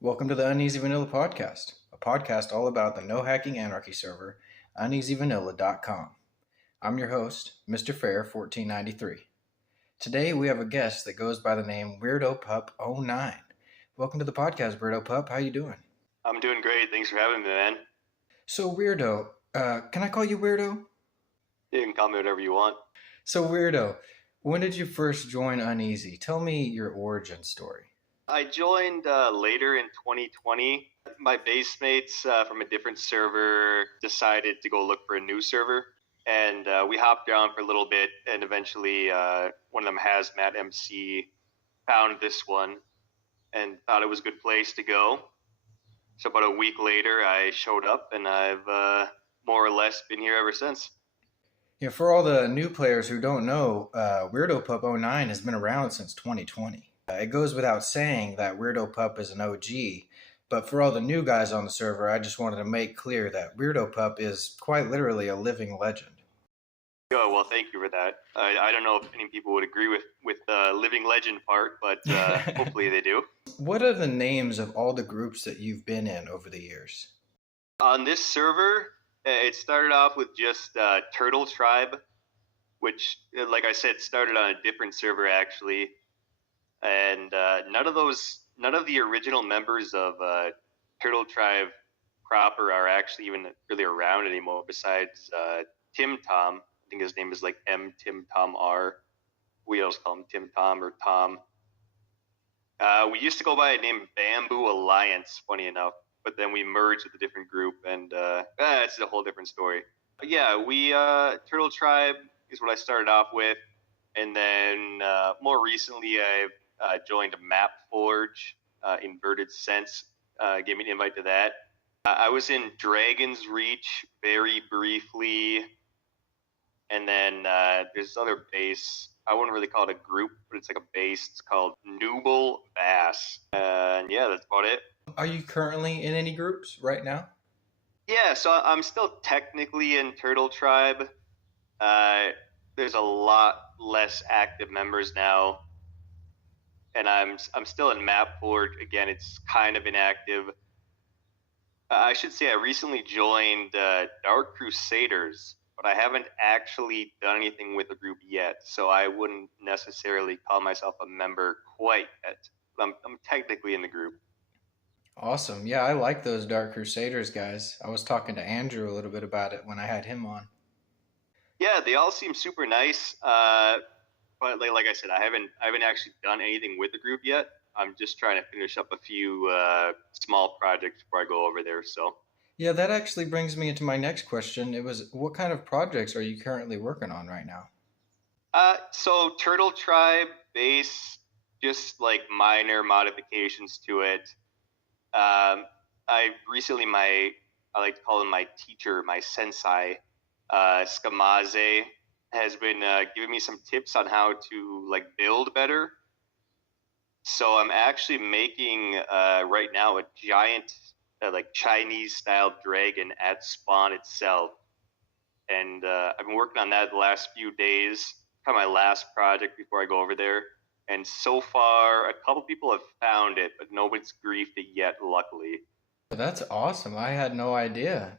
Welcome to the UnEasyVanilla PODCAST, a podcast all about the no-hacking anarchy server, UnEasyVanilla.com. I'm your host, MrFair1493. Today we have a guest that goes by the name Weirdopup09. Welcome to the podcast, Weirdopup. How you doing? I'm doing great. Thanks for having me, man. So Weirdo, can I call you Weirdo? You can call me whatever you want. So Weirdo, when did you first join UnEasy? Tell me your origin story. I joined later in 2020. My base mates from a different server decided to go look for a new server, and we hopped around for a little bit, and eventually one of them, Hazmat MC, found this one and thought it was a good place to go. So about a week later, I showed up, and I've more or less been here ever since. Yeah, for all the new players who don't know, Weirdopup09 has been around since 2020. It goes without saying that Weirdopup is an OG, but for all the new guys on the server, I just wanted to make clear that Weirdopup is quite literally a living legend. Oh, well, thank you for that. I don't know if any people would agree with the living legend part, but hopefully they do. What are the names of all the groups that you've been in over the years? On this server, it started off with just Turtle Tribe, which, like I said, started on a different server, actually. And none of the original members of Turtle Tribe proper are actually even really around anymore, besides Tim Tom. I think his name is like M Tim Tom R. We always call him Tim Tom or Tom. We used to go by a name Bamboo Alliance, funny enough, but then we merged with a different group, and it's a whole different story. But yeah, we Turtle Tribe is what I started off with, and then more recently I've joined Map Forge, Inverted Sense, gave me an invite to that. I was in Dragon's Reach very briefly, and then there's this other base. I wouldn't really call it a group, but it's like a base. It's called Nooble Bass. And yeah, that's about it. Are you currently in any groups right now? Yeah, so I'm still technically in Turtle Tribe. There's a lot less active members now. And I'm still in Map Forge. Again, it's kind of inactive. I should say I recently joined Dark Crusaders, but I haven't actually done anything with the group yet, so I wouldn't necessarily call myself a member quite yet. I'm technically in the group. Awesome. Yeah, I like those Dark Crusaders guys. I was talking to Andrew a little bit about it when I had him on. Yeah, they all seem super nice. But like I said, I haven't actually done anything with the group yet. I'm just trying to finish up a few small projects before I go over there. So yeah, that actually brings me into my next question. It was, what kind of projects are you currently working on right now? So Turtle Tribe base, just like minor modifications to it. I recently I like to call him my teacher, my sensei, Skamaze, has been giving me some tips on how to like build better. So I'm actually making right now a giant like Chinese style dragon at spawn itself, and I've been working on that the last few days. Kind of my last project before I go over there, and so far a couple people have found it, but nobody's griefed it yet, luckily. That's awesome. I had no idea.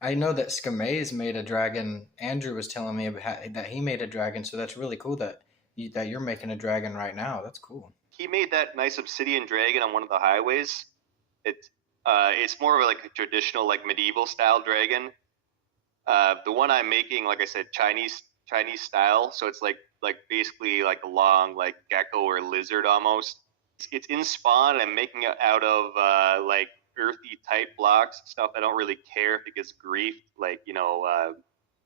I know that Skamaze made a dragon. Andrew was telling me that he made a dragon, so that's really cool that you're making a dragon right now. That's cool. He made that nice obsidian dragon on one of the highways. It's more of like a traditional like medieval style dragon. The one I'm making, like I said, Chinese style, so it's like basically like a long like gecko or lizard almost. It's in spawn. I'm making it out of like earthy type blocks, stuff I don't really care if it gets griefed, like,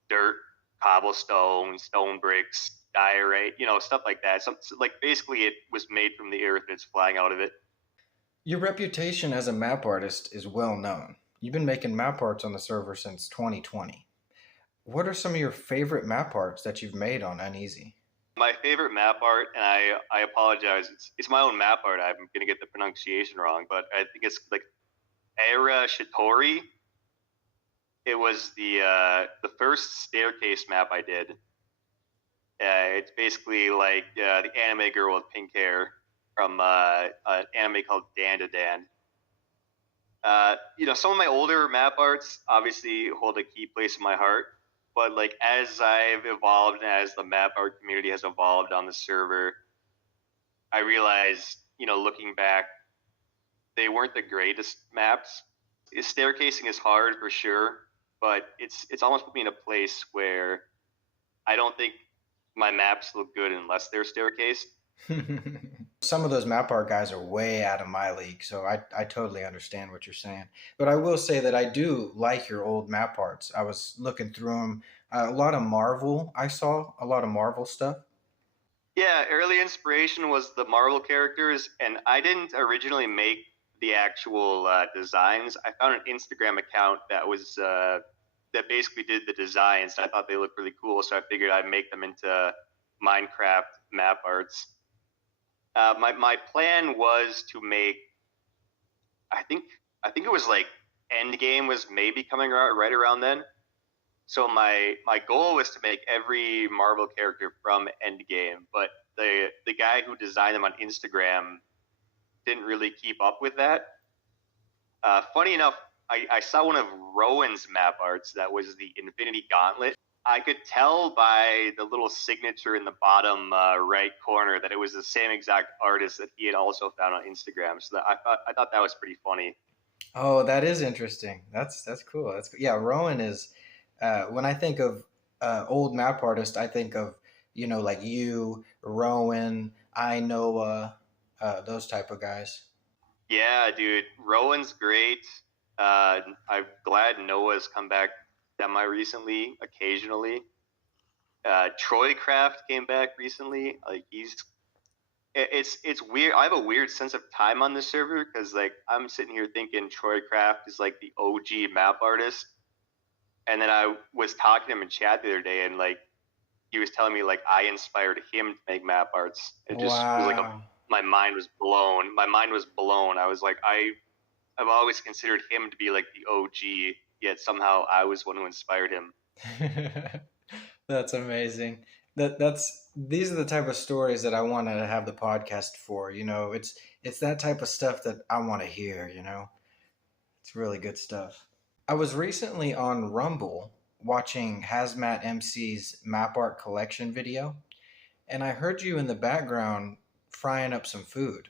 dirt, cobblestone, stone bricks, diorite, stuff like that. So like basically it was made from the earth and it's flying out of it. Your reputation as a map artist is well known. You've been making map arts on the server since 2020. What are some of your favorite map arts that you've made on UnEasy? My favorite map art, and I apologize, it's my own map art. I'm gonna get the pronunciation wrong, but I think it's like Era Shitori. It was the first staircase map I did. It's basically like the anime girl with pink hair from an anime called Dan to Dan. Some of my older map arts obviously hold a key place in my heart, but like as I've evolved and as the map art community has evolved on the server, I realized, looking back, they weren't the greatest maps. Staircasing is hard for sure, but it's almost put me in a place where I don't think my maps look good unless they're staircased. Some of those map art guys are way out of my league, so I totally understand what you're saying. But I will say that I do like your old map arts. I was looking through them. A lot of Marvel, I saw a lot of Marvel stuff. Yeah, early inspiration was the Marvel characters, and I didn't originally make the actual designs. I found an Instagram account that was that basically did the designs. I thought they looked really cool, so I figured I'd make them into Minecraft map arts. My plan was to make, I think it was like Endgame was maybe coming out right around then. So my goal was to make every Marvel character from Endgame, but the guy who designed them on Instagram didn't really keep up with that. Funny enough, I saw one of Rowan's map arts that was the Infinity Gauntlet. I could tell by the little signature in the bottom right corner that it was the same exact artist that he had also found on Instagram. So I thought that was pretty funny. Oh, that is interesting. That's cool. Yeah. Rowan is when I think of old map artist, I think of like you, Rowan, I Noah, those type of guys. Yeah, dude, Rowan's great. I'm glad Noah's come back semi recently, occasionally. Troycraft came back recently. Like it's weird. I have a weird sense of time on this server because like I'm sitting here thinking Troycraft is like the OG map artist, and then I was talking to him in chat the other day, and like he was telling me like I inspired him to make map arts. It just was like Wow. my mind was blown. My mind was blown. I was like I've always considered him to be like the OG, yet somehow I was one who inspired him. That's amazing. That's these are the type of stories that I want to have the podcast for. It's that type of stuff that I want to hear. It's really good stuff. I was recently on Rumble watching Hazmat MC's map art collection video, and I heard you in the background frying up some food.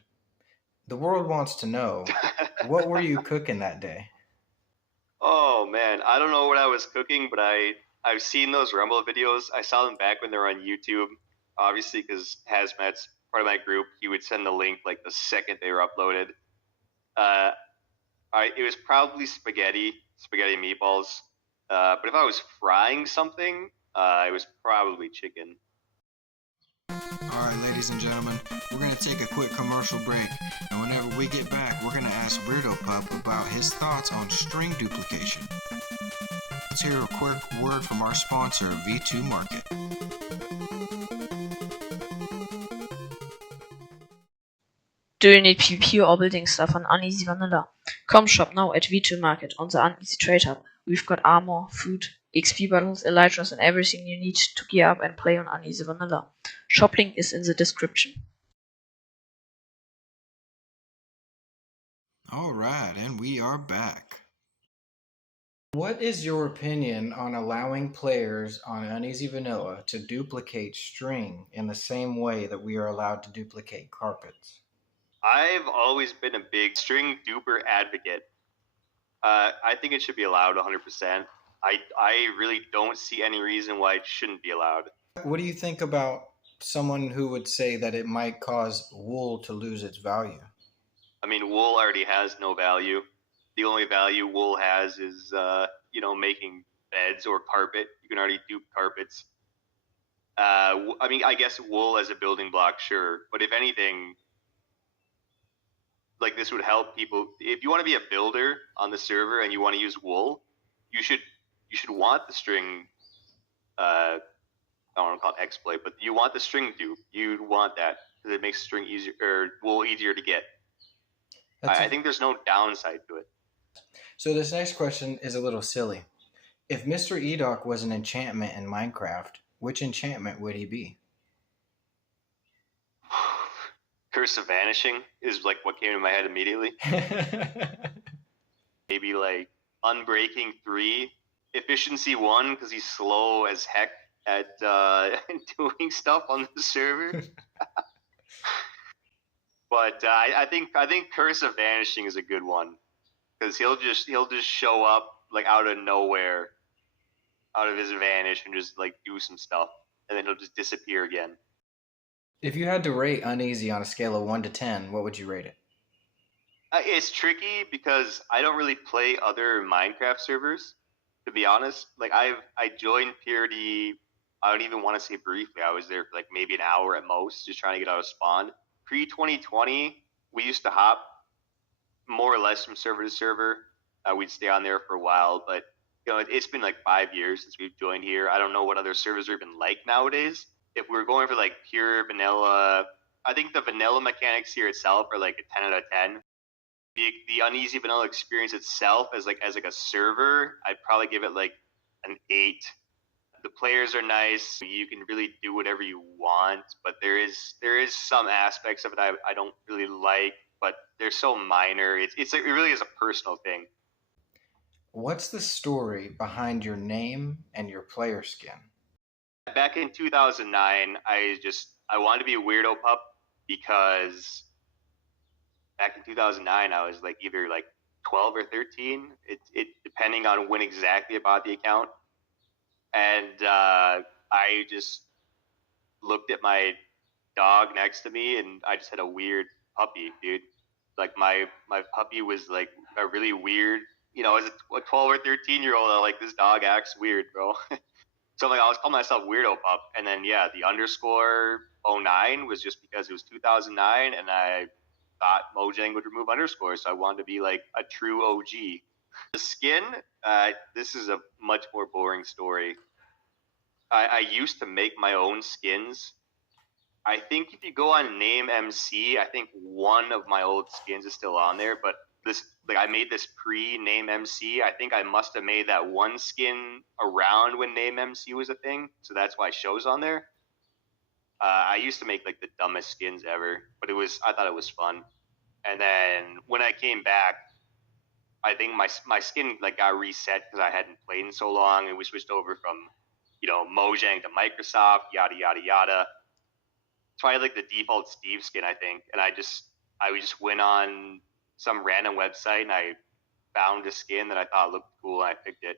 The world wants to know, what were you cooking that day? Oh man, I don't know what I was cooking, but I've seen those Rumble videos. I saw them back when they were on YouTube, obviously because Hazmat's part of my group. He would send the link like the second they were uploaded. Uh, it was probably spaghetti meatballs. But if I was frying something, it was probably chicken. All right, ladies and gentlemen, we're going to take a quick commercial break. And whenever we get back, we're going to ask Weirdopup about his thoughts on string duplication. Let's hear a quick word from our sponsor, V2 Market. Do you need PvP or building stuff on UnEasyVanilla? Come shop now at V2 Market on the UnEasy Trade Hub. We've got armor, food, XP bottles, elytras, and everything you need to gear up and play on UnEasyVanilla. Shop link is in the description. Alright, and we are back. What is your opinion on allowing players on UnEasyVanilla to duplicate string in the same way that we are allowed to duplicate carpets? I've always been a big string duper advocate. I think it should be allowed 100%. I really don't see any reason why it shouldn't be allowed. What do you think about someone who would say that it might cause wool to lose its value? I mean, wool already has no value. The only value wool has is, making beds or carpet. You can already dupe carpets. I mean, I guess wool as a building block, sure. But if anything, like this would help people. If you want to be a builder on the server and you want to use wool, you should want the string I don't want to call it exploit, but you want the string dupe. You'd want that because it makes string easier easier to get. I think there's no downside to it. So this next question is a little silly. If Mr. Edoc was an enchantment in Minecraft, which enchantment would he be? Curse of Vanishing is like what came to my head immediately. Maybe like Unbreaking 3, Efficiency 1 because he's slow as heck at doing stuff on the server. But I think Curse of Vanishing is a good one because he'll just show up like out of nowhere, out of his vanish, and just like do some stuff, and then he'll just disappear again. If you had to rate UnEasy on a scale of 1 to 10, what would you rate it? It's tricky because I don't really play other Minecraft servers, to be honest. Like I joined Purity, I don't even want to say briefly. I was there for like maybe an hour at most, just trying to get out of spawn. Pre-2020, we used to hop more or less from server to server. We'd stay on there for a while, but it's been like 5 years since we've joined here. I don't know what other servers are even like nowadays. If we're going for like pure vanilla, I think the vanilla mechanics here itself are like a 10 out of 10. The UnEasy vanilla experience itself as a server, I'd probably give it like an 8. The players are nice. You can really do whatever you want, but there is some aspects of it I don't really like, but they're so minor. It really is a personal thing. What's the story behind your name and your player skin? Back in 2009, I wanted to be a Weirdopup because back in 2009 I was like either like 12 or 13. It depending on when exactly I bought the account. And I just looked at my dog next to me, and I just had a weird puppy, dude. Like my puppy was like a really weird, as a 12 or 13-year-old, I like, this dog acts weird, bro. So like I was calling myself Weirdopup, and then yeah, the underscore 09 was just because it was 2009, and I thought Mojang would remove underscores, so I wanted to be like a true OG. The skin, this is a much more boring story. I used to make my own skins. I think if you go on Name MC, I think one of my old skins is still on there, but I made this pre-Name MC. I think I must have made that one skin around when Name MC was a thing, so that's why it shows on there. I used to make like the dumbest skins ever, but I thought it was fun. And then when I came back, I think my skin like got reset because I hadn't played in so long, and we switched over from Mojang to Microsoft, yada yada yada. So I had like the default Steve skin, I think, and I just went on some random website and I found a skin that I thought looked cool and I picked it.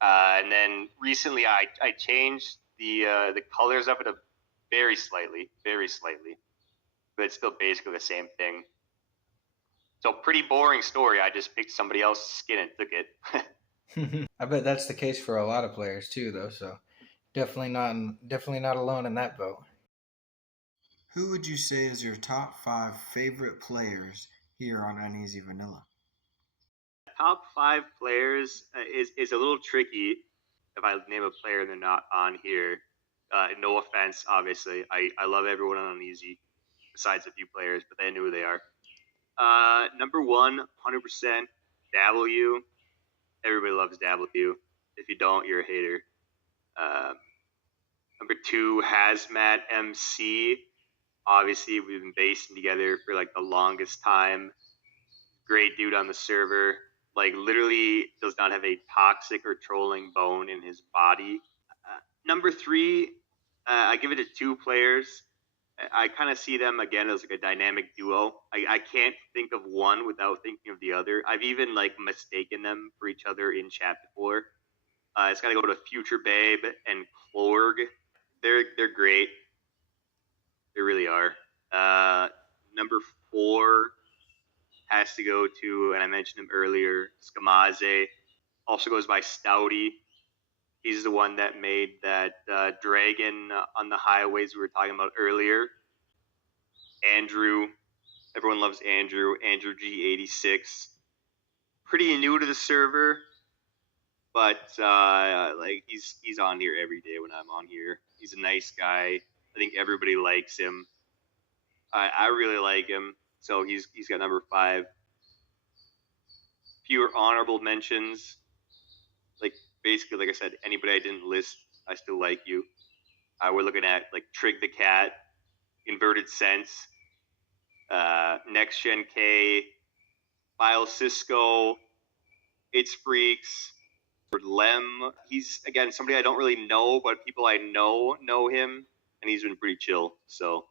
And then recently I changed the colors of it very slightly, but it's still basically the same thing. So pretty boring story. I just picked somebody else's skin and took it. I bet that's the case for a lot of players too, though. So definitely not alone in that boat. Who would you say is your top 5 favorite players here on UnEasy Vanilla? Top 5 players is a little tricky if I name a player and they're not on here. No offense, obviously. I love everyone on UnEasy besides a few players, but they know who they are. Number 1, 100% W. Everybody loves W. If you don't, you're a hater. Number 2, Hazmat MC. Obviously, we've been basing together for like the longest time. Great dude on the server. Like literally does not have a toxic or trolling bone in his body. Number 3, I give it to 2 players. I kind of see them again as like a dynamic duo. I can't think of one without thinking of the other. I've even like mistaken them for each other in chat before. It's got to go to Future Babe and Klorg. They're great. They really are. Number 4 has to go to, and I mentioned him earlier, Skamaze. Also goes by Stouty. He's the one that made that dragon on the highways we were talking about earlier. Andrew. Everyone loves Andrew. Andrew G86. Pretty new to the server, but like he's on here every day when I'm on here. He's a nice guy. I think everybody likes him. I really like him, so he's got number 5. Fewer honorable mentions, like basically, like I said, anybody I didn't list, I still like you. We're looking at like Trig the Cat, Inverted Sense, Next Gen K, File Cisco, It's Freaks, Lem. He's again somebody I don't really know, but people I know him, and he's been pretty chill. So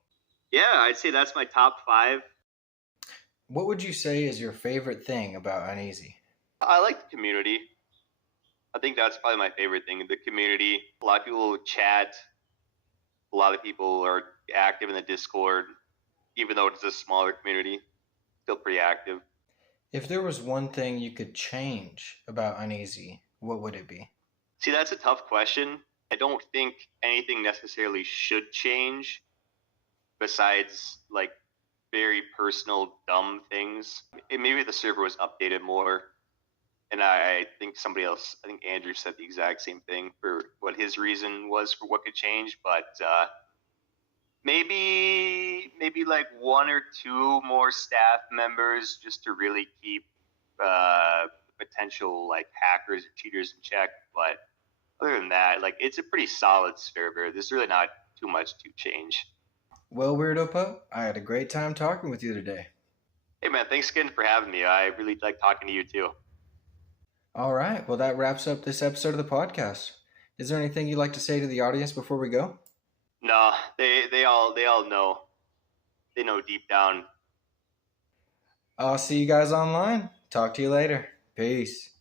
yeah, I'd say that's my top 5. What would you say is your favorite thing about UnEasy? I like the community. I think that's probably my favorite thing. The community. A lot of people chat. A lot of people are active in the Discord, even though it's a smaller community. Still pretty active. If there was one thing you could change about UnEasy, what would it be? See, that's a tough question. I don't think anything necessarily should change besides like very personal dumb things. Maybe the server was updated more, and I think somebody else, I think Andrew said the exact same thing for what his reason was for what could change, but maybe like 1 or 2 more staff members just to really keep potential like hackers or cheaters in check. But other than that, like it's a pretty solid server. There's really not too much to change. Well, Weirdopup, I had a great time talking with you today. Hey man, thanks again for having me. I really like talking to you too. All right, well that wraps up this episode of the podcast. Is there anything you'd like to say to the audience before we go? No, they all know. They know deep down. I'll see you guys online. Talk to you later. Peace.